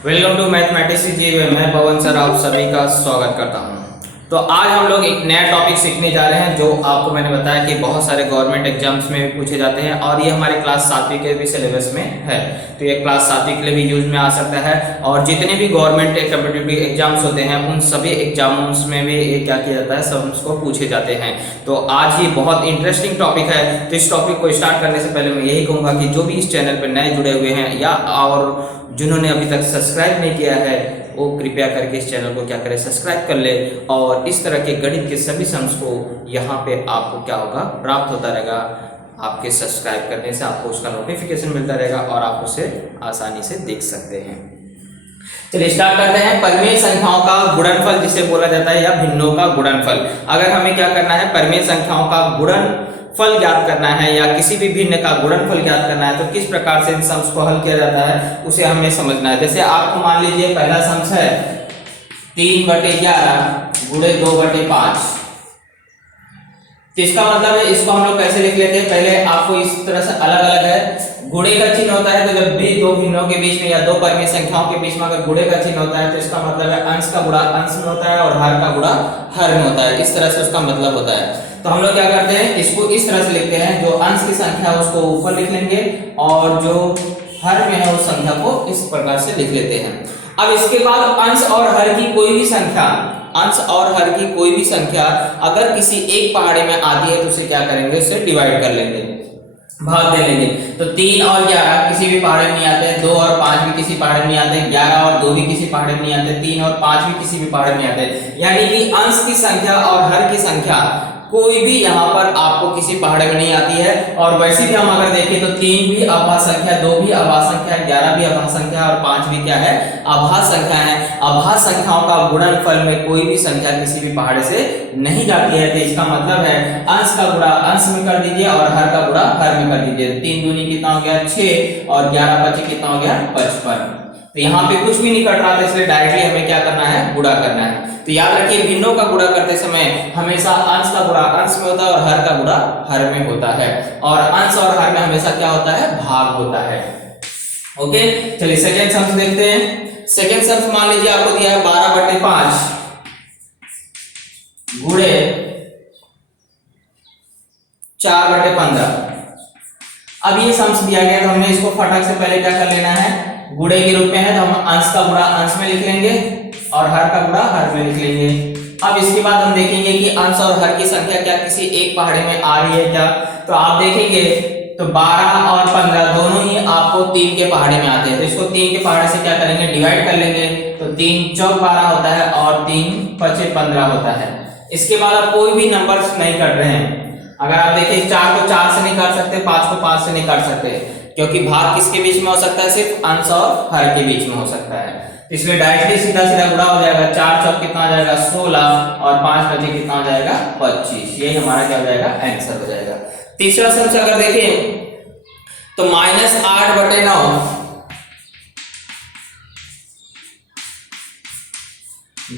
Welcome to mathematics जी। मैं पवन sir आप सभी का स्वागत करता हूं। तो आज हम लोग एक नया टॉपिक सीखने जा रहे हैं जो आपको मैंने बताया कि बहुत सारे गवर्नमेंट एग्जाम्स में भी पूछे जाते हैं और ये हमारे क्लास 7वीं के भी सिलेबस में है। तो ये क्लास 7वीं के लिए भी यूज में आ सकता है और जितने भी गवर्नमेंट कॉम्पिटिटिव एग्जाम्स होते हैं उन सभी एग्जाम्स में भी ये क्या किया जाता है, सब को पूछे जाते हैं। तो आज ये बहुत इंटरेस्टिंग टॉपिक है। तो इस टॉपिक को स्टार्ट करने से पहले मैं यही कहूँगा कि जो भी इस चैनल पर नए जुड़े हुए हैं या और जिन्होंने अभी तक सब्सक्राइब नहीं किया है वो कृपया करके इस चैनल को क्या करें, सब्सक्राइब कर ले। और इस तरह के गणित के सभी सम्स को यहाँ पे आपको क्या होगा, प्राप्त होता रहेगा। आपके सब्सक्राइब करने से आपको उसका नोटिफिकेशन मिलता रहेगा और आप उसे आसानी से देख सकते हैं। चलिए स्टार्ट करते हैं। परिमेय संख्याओं का गुणनफल जिसे बोला जाता है या भिन्नों का गुणनफल। अगर हमें क्या करना है, परिमेय संख्याओं का गुणनफल ज्ञात करना है या किसी भी भिन्न का गुणनफल ज्ञात करना है तो किस प्रकार से इन सम्स को हल किया जाता है उसे हमें समझना है। जैसे आपको मान लीजिए पहला सम्स है 3/11 गुणे 2/5। तो इसका मतलब है, इसको हम लोग कैसे लिख लेते हैं, पहले आपको इस तरह से अलग अलग है। गुणे का चिन्ह होता है तो जब भी दो भिन्नों के बीच में या दो परिमेय संख्याओं के बीच में अगर गुणे का चिन्ह होता है तो इसका मतलब है अंश का गुणा अंश में होता है और हर का गुणा हर में होता है। इस तरह से उसका मतलब होता है। तो हम लोग क्या करते हैं, इसको इस तरह से लिखते हैं, जो अंश की संख्या है उसको ऊपर लिख लेंगे और जो हर में है उस संख्या को इस प्रकार से लिख लेते हैं। अब इसके बाद अंश और हर की कोई भी संख्या, अंश और हर की कोई भी संख्या अगर किसी एक पहाड़े में आती है तो उसे क्या करेंगे, उसे डिवाइड कर लेंगे, भाग दे लेंगे। तो 3 और 11 किसी भी पहाड़े में नहीं आते, 2 और 5 भी किसी पहाड़े में नहीं आते, 11 और 2 भी किसी पहाड़े में नहीं आते, 3 और 5 भी किसी भी पहाड़े में नहीं आते। यानी कि अंश की संख्या और हर की संख्या कोई भी यहाँ पर आपको किसी पहाड़े में नहीं आती है। और वैसे भी हम अगर देखें तो 3 भी अभाज्य संख्या, 2 भी अभाज्य संख्या, 11 भी अभाज्य संख्या और 5 भी क्या है, अभाज्य संख्या है। अभाज्य संख्याओं का गुणनफल में कोई भी संख्या किसी भी पहाड़े से नहीं जाती है। तो इसका मतलब है अंश का गुणा अंश में कर दीजिए और हर का गुणा हर में कर दीजिए। 3 दूनी कितना हो गया 6 और 11 5 कितना हो गया 55। तो यहाँ पे कुछ भी नहीं कट रहा था इसलिए डायरेक्टली हमें क्या करना है, गुणा करना है। तो याद रखिए भिन्नों का गुणा करते समय हमेशा अंश का गुणा अंश में होता है और हर का गुणा हर में होता है। और अंश और हर में हमेशा क्या होता है, भाग होता है। ओके, चलिए सेकंड सम्स देखते हैं। सेकंड सम्स मान लीजिए आपको दिया है 12/5 गुणे 4/15। अब ये सम्स दिया गया तो हमने इसको फटाक से पहले क्या कर लेना है, गुणे के रूप में है तो हम अंश का गुणा अंश में लिख लेंगे और हर का गुणा हर में लिख लेंगे। अब इसके बाद हम देखेंगे कि अंश और हर की संख्या क्या किसी एक पहाड़े में आ रही है क्या। तो आप देखेंगे तो 12 और 15 दोनों ही आपको 3 के पहाड़े में आते हैं। तो इसको 3 के पहाड़े से क्या करेंगे, डिवाइड कर लेंगे। तो 3 चौक 12 होता है और 3 5 15 होता है। इसके बाद आप कोई भी नंबर्स नहीं कर रहे हैं। अगर आप देखें 4 को 4 से नहीं काट सकते, 5 को 5 से नहीं काट सकते, क्योंकि भाग किसके बीच में हो सकता है, सिर्फ अंश और हर के बीच में हो सकता है। इसलिए डायरेक्टली सीधा सीधा गुणा हो जाएगा। 4 चौक कितना आ जाएगा 16 और 5 बचे कितना आ जाएगा 25। यही हमारा क्या हो जाएगा, आंसर हो जाएगा। तीसरा सम से अगर देखें तो -8/9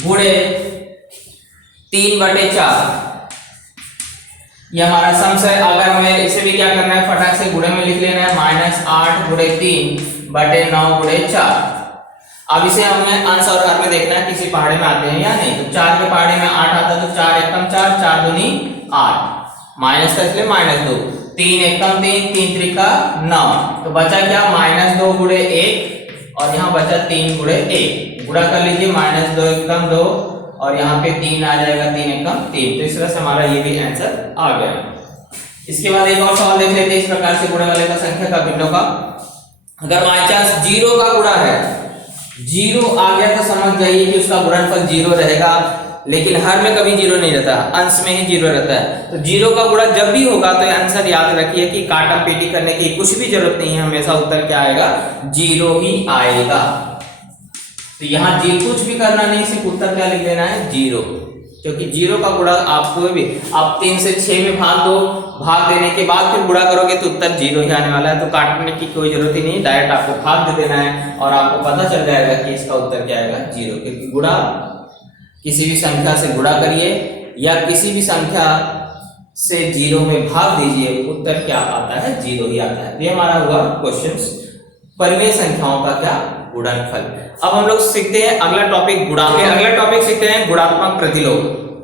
गुणे 3/4 ये हमारा सम्स है। अगर हमें इसे भी क्या करना है, फटाक से गुणे में लिख लेना है, -8 गुणे 3/9 गुणे 4। अब इसे हमें अंश और हर में देखना है किसी पहाड़े में आते हैं या नहीं। तो 4 के पहाड़े में 8 आता है तो 4 एकम 4, 4 दूनी 8, माइनस का इसलिए -2, 3 एकम 3, 3 त्रिका 9। तो बचा क्या, -2 गुणे 1 और यहाँ बचा 3 गुणे 1। गुणा कर लीजिए, -2 एकम 2 और यहाँ पे 3 आ जाएगा, 3 एकम 3। तो इस तरह से हमारा ये भी आंसर आ गया। इसके बाद एक और सवाल देख लेते हैं इस प्रकार से, गुणे वाले का संख्या का भिन्नों का। अगर बाई चांस 0 का गुणा है, 0 आ गया तो समझ जाइए कि उसका गुणनफल 0 रहेगा। लेकिन हर में कभी 0 नहीं रहता, अंश में ही 0 रहता है। तो 0 का गुणा जब भी होगा तो आंसर याद रखिए कि काटा पीटी करने की कुछ भी जरूरत नहीं है, हमेशा उत्तर क्या आएगा, 0 ही आएगा। तो यहाँ जी कुछ भी करना नहीं, सिर्फ उत्तर क्या लिख देना है, 0। क्योंकि 0 का गुणा आपको भी आप 3 से 6 में भाग दो, भाग देने के बाद फिर गुणा करोगे तो उत्तर 0 ही आने वाला है। तो काटने की कोई जरूरत ही नहीं, डायरेक्ट आपको भाग दे देना है और आपको पता चल जाएगा कि इसका उत्तर क्या आएगा, 0। क्योंकि गुणा किसी भी संख्या से गुणा करिए या किसी भी संख्या से 0 में भाग दीजिए, उत्तर क्या आता है, 0 ही आता है। ये हमारा हुआ क्वेश्चन परिमेय संख्याओं का क्या गुणनफल। अब हम लोग सीखते हैं अगला टॉपिक सीखते हैं गुणात्मक प्रतिलोम।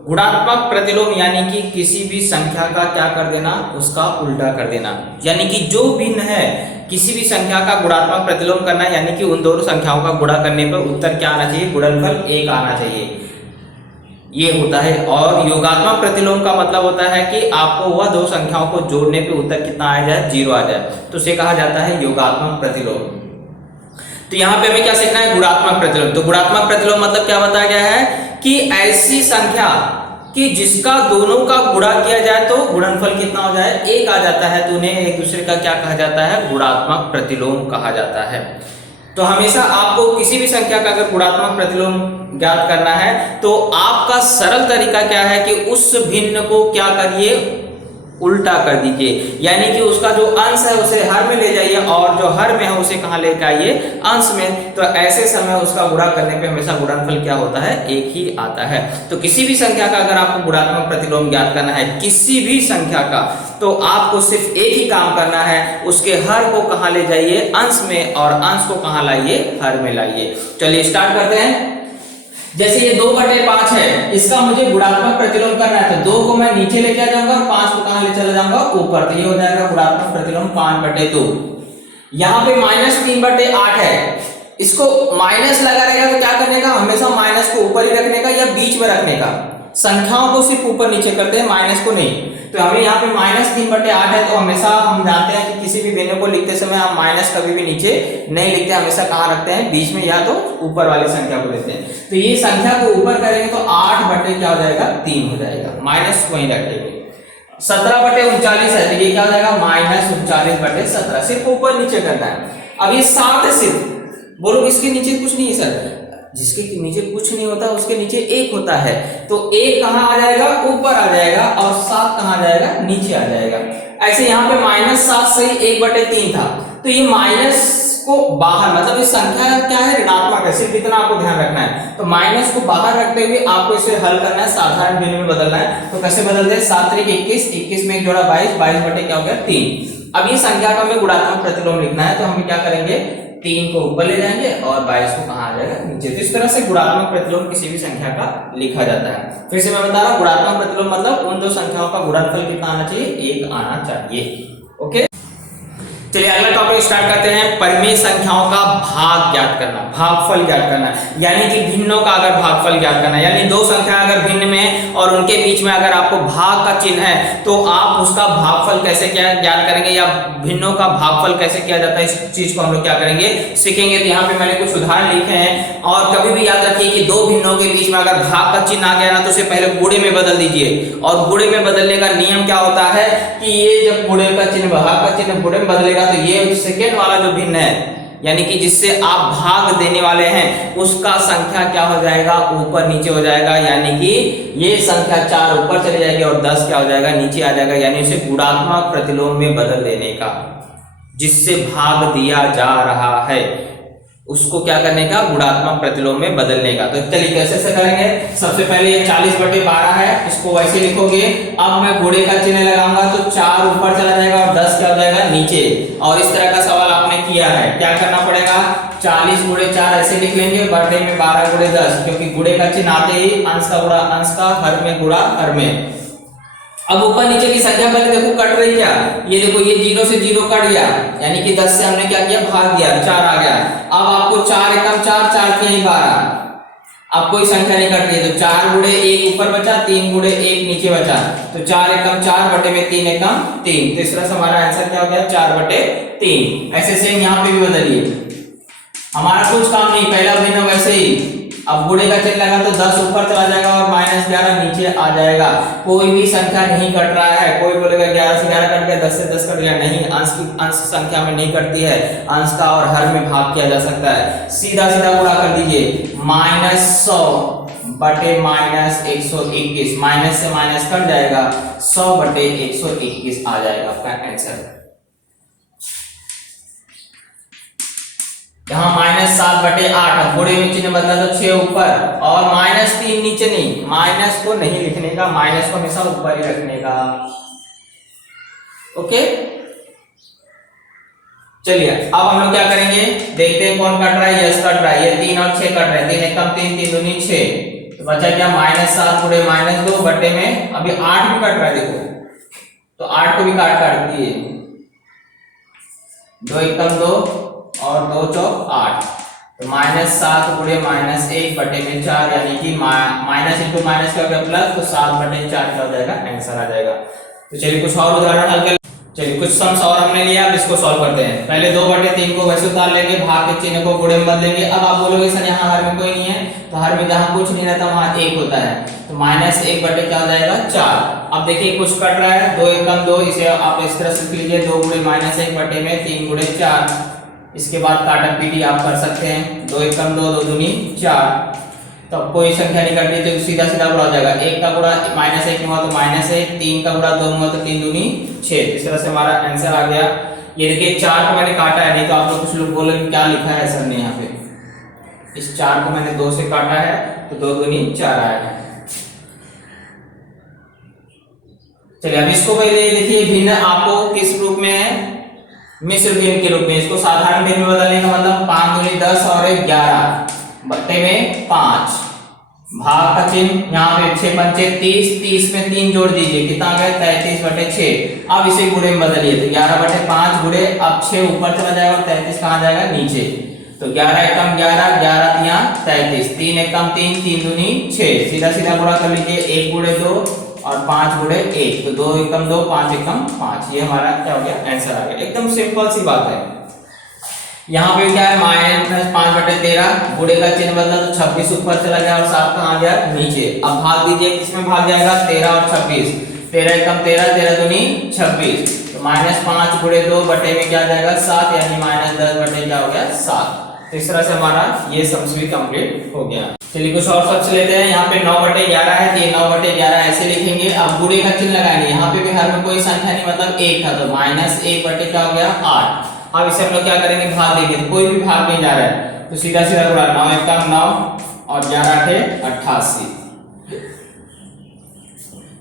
गुणात्मक प्रतिलोम यानी कि किसी भी संख्या का क्या कर देना, उसका उल्टा कर देना, यानी कि जो भिन्न है किसी भी संख्या का गुणात्मक प्रतिलोम करना, यानी कि उन दोनों संख्याओं का गुणा करने पर उत्तर क्या आना चाहिए, गुणनफल 1 आना चाहिए, ये होता है। और योगात्मक प्रतिलोम का मतलब होता है कि आपको वह दो संख्याओं को जोड़ने पे उत्तर कितना आ जाए, 0 आ जाए, तो उसे कहा जाता है योगात्मक प्रतिलोम। तो यहाँ पे हमें क्या सीखना है, गुणात्मक प्रतिलोम। तो गुणात्मक प्रतिलोम मतलब क्या बताया गया है कि ऐसी संख्या कि जिसका दोनों का गुणा किया जाए तो गुणनफल कितना हो जाए, 1 आ जाता है, तो उन्हें एक दूसरे का क्या कहा जाता है, गुणात्मक प्रतिलोम कहा जाता है। तो हमेशा आपको किसी भी संख्या का अगर गुणात्मक प्रतिलोम ज्ञात करना है तो आपका सरल तरीका क्या है कि उस भिन्न को क्या करिए, उल्टा कर दीजिए, यानी कि उसका जो अंश है उसे हर में ले जाइए और जो हर में है उसे कहां लेकर आइए, अंश में। तो ऐसे समय उसका गुणा करने पे हमेशा गुणनफल क्या होता है, 1 ही आता है। तो किसी भी संख्या का अगर आपको गुणात्मक प्रतिलोम ज्ञात करना है, किसी भी संख्या का, तो आपको सिर्फ एक ही काम करना है, उसके हर को कहां ले जाइए, अंश में, और अंश को कहां लाइए, हर में लाइए। चलिए स्टार्ट करते हैं। जैसे ये 2/5 है, इसका मुझे गुणात्मक प्रतिलोम करना है, तो 2 को मैं नीचे लेके आ जाऊंगा और 5 को कहां ले चला जाऊंगा, ऊपर, तो ये हो जाएगा गुणात्मक प्रतिलोम 5/2। यहाँ पे -3/8 है, इसको माइनस लगा रहेगा तो क्या करने का, हमेशा माइनस को ऊपर ही रखने का या बीच में रखने का, संख्याओं को सिर्फ ऊपर नीचे करते हैं, माइनस को नहीं। तो हमें यहाँ पे -3/8 है, तो हमेशा हम जानते हैं कि किसी भी भिन्न को लिखते समय हम माइनस कभी भी नीचे नहीं लिखते, हमेशा कहाँ रखते हैं, बीच में, या तो ऊपर वाली संख्या को लेते हैं। तो ये संख्या को ऊपर करेंगे तो 8 क्या हो जाएगा, 3 हो जाएगा, माइनस वहीं रखेंगे। 17/39 है, तो ये क्या हो जाएगा, -39/17, सिर्फ ऊपर नीचे करना है। अब ये 7 है, सिर्फ बोलो इसके नीचे कुछ नहीं है सर, जिसके नीचे कुछ नहीं होता उसके नीचे 1 होता है, तो 1 कहां आ जाएगा, ऊपर आ जाएगा, और 7 कहां आ जाएगा, नीचे आ जाएगा। ऐसे यहाँ पे -7 सही 1/3 था, तो ये माइनस को बाहर, मतलब इस संख्या क्या है, ऋणात्मक है, सिर्फ इतना आपको ध्यान रखना है। तो माइनस को बाहर रखते हुए आपको इसे हल करना है, साधारण भिन्न में बदलना है। तो कैसे बदलते हैं, 7 × 21, 21 में 1 जोड़ा 22, 22 क्या हो गया, 3। अब ये संख्या का हमें गुणात्मक प्रतिलोम लिखना है, तो हम क्या करेंगे, 3 को ऊपर ले जाएंगे और 22 को कहां आ जाएगा, नीचे। तो इस तरह से गुणात्मक प्रतिलोम किसी भी संख्या का लिखा जाता है। फिर से मैं बता रहा हूं, गुणात्मक प्रतिलोम मतलब उन दो संख्याओं का गुणनफल कितना आना चाहिए, 1 आना चाहिए। ओके, चलिए अगला टॉपिक स्टार्ट करते हैं। परिमेय संख्याओं का भाग ज्ञात करना, भागफल ज्ञात करना, यानी कि भिन्नों का अगर भागफल ज्ञात करना, यानी दो संख्या अगर भिन्न में और उनके बीच में अगर आपको भाग का चिन्ह है तो आप उसका भागफल कैसे ज्ञात करेंगे, या भिन्नों का भागफल कैसे किया जाता है, इस चीज को हम लोग क्या करेंगे, सीखेंगे। तो यहाँ पे मैंने कुछ उदाहरण लिखे हैं, और कभी भी याद रखिए कि दो भिन्नों के बीच में अगर भाग का चिन्ह आ गया ना, तो उसे पहले गुणे में बदल दीजिए। और गुणे में बदलने का नियम क्या होता है कि ये जब गुणे का चिन्ह भाग का चिन्ह गुणे में बदलेगा, तो ये सेकेंड वाला जो भिन्न है, यानी कि जिससे आप भाग देने वाले हैं, उसका संख्या क्या हो जाएगा, ऊपर नीचे हो जाएगा, यानी कि ये संख्या 4 ऊपर चली जाएगी और 10 क्या हो जाएगा, नीचे आ जाएगा। यानी उसे गुणात्मक प्रतिलोम में बदल देने का, जिससे भाग दिया जा रहा है उसको क्या करने का, गुणात्मक प्रतिलोम में बदलने का। तो चलिए कैसे से करेंगे। सबसे पहले ये 40/12 है, इसको वैसे लिखोगे। अब मैं गुणे का चिन्ह लगाऊंगा तो 4 ऊपर चला जाएगा और 10 क्या हो जाएगा, नीचे। और इस तरह का सवाल आपने किया है, क्या करना पड़ेगा, 40 × 4 ऐसे लिख लेंगे, बटे में 12 × 10, क्योंकि गुणे का चिन्ह आते ही अंश का गुणा अंश का, हर में गुणा हर में। अब ऊपर नीचे की संख्या पहले देखो कट रही क्या, ये देखो ये 0 से 0 कट गया, यानी कि 10 से हमने क्या किया, भाग दिया, 4 आ गया। अब आपको 4 एकम 4, 4 के 12, अब कोई संख्या नहीं कट रही, तो 4 × 1 ऊपर बचा, 3 × 1 नीचे बचा, तो 4 एकम 4 बटे में 3 एकम 3। तो इस तरह से हमारा आंसर क्या हो गया, 4/3। ऐसे सेम यहाँ पे भी बदलिए, हमारा कुछ काम नहीं, पहला भिन्न वैसे ही। अब गुणे का चिन्ह लगा तो 10 ऊपर चला जाएगा और -11 नीचे आ जाएगा। कोई भी संख्या नहीं कट रहा है, कोई बोलेगा 11 से 11 कट गया, 10 से 10 कट गया, नहीं, अंश संख्या में नहीं कटती है, अंश का और हर में भाग किया जा सकता है। सीधा सीधा गुणा कर दीजिए, -100 बटे -121, माइनस से माइनस कट जाएगा, 100 बटे 121 आ जाएगा आपका आंसर। यहाँ -7/8, गुणे में चिन्ह बदला तो 6 ऊपर और -3 नीचे, नहीं, माइनस को नहीं लिखने का, माइनस को हमेशा ऊपर ही रखने का। ओके, चलिए अब हम लोग क्या करेंगे, देखते हैं कौन कट रहा है, यस कट रहा है, ये 3 और 6 कट रहे हैं, 3 एक कम 3, 3 दूनी 6, तो बचा क्या -7 गुणे -2 बटे में अभी 8 भी कट रहा है, देखो तो 8 को भी काट दिए, 2 एक कम 2 और 2 चौक 8, तो -7 गुणे -1 बटे में 4, यानी कि माइनस इंटू माइनस का हो गया प्लस, तो 7 बटे 4 क्या हो जाएगा, आंसर आ जाएगा। तो चलिए कुछ और उदाहरण हल कर, चलिए कुछ सम्स और हमने लिया, अब इसको सॉल्व करते हैं। पहले 2/3 को वैसे उतार लेंगे, भाग के चिन्ह को गुणे में बदलेंगे। अब आप बोलोगे सर यहाँ हर में कोई नहीं है, तो हर में जहाँ कुछ नहीं रहता वहाँ 1 होता है, तो -1 बटे क्या हो जाएगा 4। अब देखिए कुछ कट रहा है, 2 एक कम 2, इसे आप इस तरह से लिख लीजिए, 2 गुणे -1 बटे में 3 गुणे 4, इसके बाद काटा पीटी आप कर सकते हैं, 2 एक कम 2, 2 दूनी 4, तो अब कोई संख्या नहीं करनी तो सीधा सीधा गुणा हो जाएगा, 1 का गुणा -1 हुआ तो -1, 3 का गुणा 2 हुआ तो 3 दूनी 6, इस तरह से हमारा आंसर आ गया। ये देखिए 4 को मैंने काटा है, नहीं तो आप लोग कुछ लोग बोलेंगे क्या लिखा है सर ने यहाँ पे, इस 4 को मैंने 2 से काटा है तो 2 दूनी 4 आया है। चलिए अब इसको पहले देखिए, भिन्न आपको किस रूप में है, मिश्र भिन्न के रूप में, इसको साधारण भिन्न में बदलने का मतलब 5 दूनी 10 और 11 बट्टे में 5, भाग का चिन्ह यहाँ पे 6 पंचे 30, 30 में 3 जोड़ दीजिए, कितना आ गया 33 बटे 6। अब इसे गुणे में बदलिए, तो 11 बटे 5 गुणे, अब 6 ऊपर चला जाएगा और 33 कहाँ जाएगा नीचे, तो 11 एक कम 11, 11 तिया 33, 3 एक कम 3, 3 दूनी 6, सीधा सीधा गुणा कर लीजिए, 1 गुणे 2 और 5 गुणे 1, तो 2 एक कम 2, 5 एक कम 5, ये हमारा क्या हो गया आंसर आ गया। एकदम सिंपल सी बात है। यहाँ पे क्या है -5 बटे 13, गुणे का चिन्ह बदला तो 26 ऊपर चला गया और 7 कहाँ गया नीचे। अब भाग दीजिए, किसमें भाग जाएगा 13 और 26, 13 एक कम 13, 13 दूनी 26, तो -5 गुणे 2 बटे में क्या जाएगा 7, यानी -10 बटे क्या हो गया 7। तो इस तरह से हमारा ये सम्स भी कंप्लीट हो गया। चलिए कुछ और सम्स लेते हैं। यहाँ पे 9 बटे 11 है, तो ये 9 बटे 11 ऐसे लिखेंगे। अब गुणे का चिन्ह लगाएंगे, यहाँ पे भी हर में कोई संख्या नहीं, मतलब 1 था, तो -1 बटे क्या हो गया 8। अब इसे हम लोग क्या करेंगे, भाग देंगे, तो कोई भी भाग नहीं जा रहा है, तो सीधा सीधा गुणा, 9 एक कम 9 और 11 थे 88।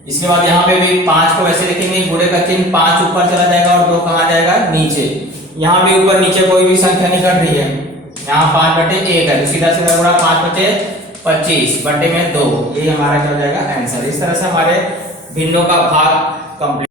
इसके बाद यहाँ पे भी 5 को वैसे लिखेंगे, गुणे का चिन्ह 5 ऊपर चला जाएगा और 2 कहाँ जाएगा नीचे। यहाँ भी ऊपर नीचे कोई भी संख्या नहीं घट रही है, यहाँ 5 बटे 1 है, तो सीधा सीधा गुणा, 5 बटे 25 बटे में 2, ये हमारा क्या हो जाएगा आंसर। इस तरह से हमारे भिन्नों का भाग कंप्लीट।